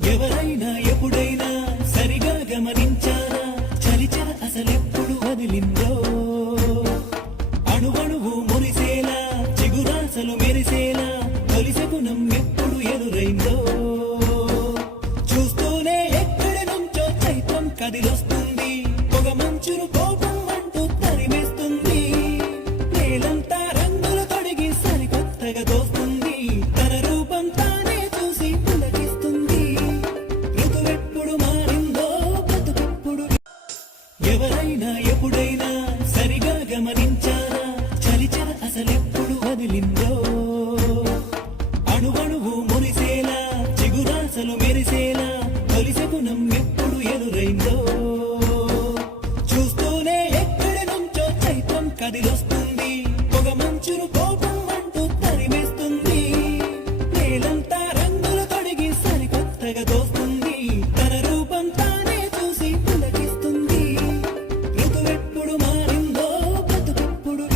ఎవరైనా ఎప్పుడైనా సరిగా గమనించారా చలిచల అసలెప్పుడు వదిలిందో అణువణువు మురిసేలా చిగురాసలు మెరిసేలా తొలిసె గుణం ఎప్పుడు ఎదురైందో చూస్తూనే ఎక్కడి నుంచో చైత్రం కదిలొస్తుంది పొగ మంచును కోపం అంటూ తరిమేస్తుంది నేలంతా రంగులు తొడిగి సరికొత్తగా దోస్తుంది తన రూపం తానే చూసి పులకిస్తుంది ఋతువెప్పుడు మారిందో బతుకెప్పుడు ఎవరైనా ఎప్పుడైనా సరిగా గమనించారా చలిచల అసలెప్పుడు వదిలిందో అణువణువు మురిసేలా చిగురాసలు మెరిసేలా తొలిసె గుణం ఎప్పుడు ఎదురైందో చూస్తూనే ఎక్కడి నుంచో చైత్రం కదిలొస్తుంది పొగ మంచును కోపం అంటూ తరిమేస్తుంది నేలంతా రంగులు తొడిగి సరికొత్తగా దోస్తుంది తన